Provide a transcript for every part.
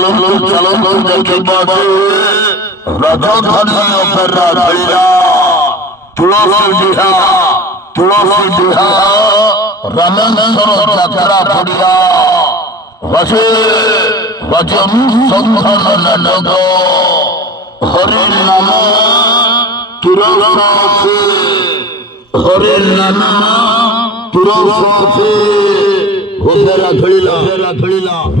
দেখে বাজে রাজধানী অপেরা ধরিয়া তুলসী ডিহা রামেশ্বর যাত্রা পড়িয়া বাজে ভজন সন্ধান নগ হরির নাম তুরসে হরির নাম তুরসে ঘোষেরা ধরিলা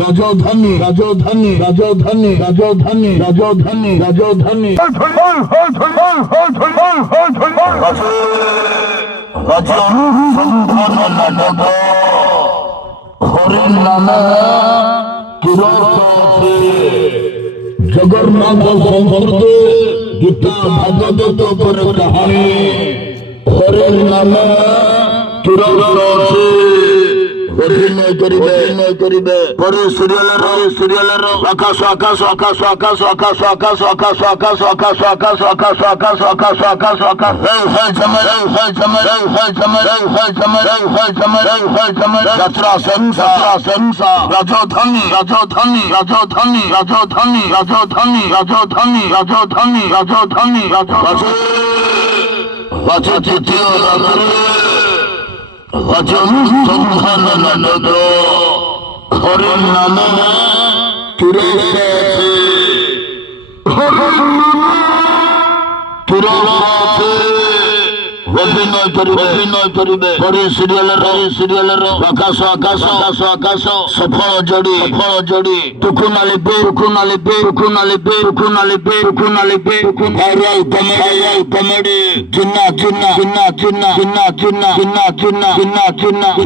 রাজধানী রাজধানী রাজধানী রাজধানী রাজধানী রাজধানী ভজন সন্ধান নগ হরির নাম তুরসে জগন্নাথ সম্পর্ক গীতা ভাগবত पर कहानी हरे नाम तुरसे অভিনয় করিবে পরে সিরিয়ালের আকাশ আকাশ আকাশ আকাশ আকাশ আকাশ আকাশ আকাশ আকাশ আকাশ আকাশ আকাশ আকাশ আকাশ আকাশ যাত্রা সংসা রাজধানী রাজধানী রাজধানী রাজধানী রাজধানী রাজধানী রাজধানী রাজধানী রাজধানী বাজে তৃতীয় রাত্রে ভজন সন্ধান নগ হরির নাম তুরসে অভিনয় করিবে পরে সিরিয়ালের আকাশ আকাশ আকাশ আকাশ সফল জড়ি টুকুনালিবে কমেডি জিন্না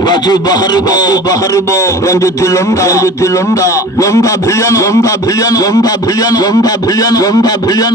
বাজি বাহারিব রঞ্জিতি লঙ্কা ভিলিয়ান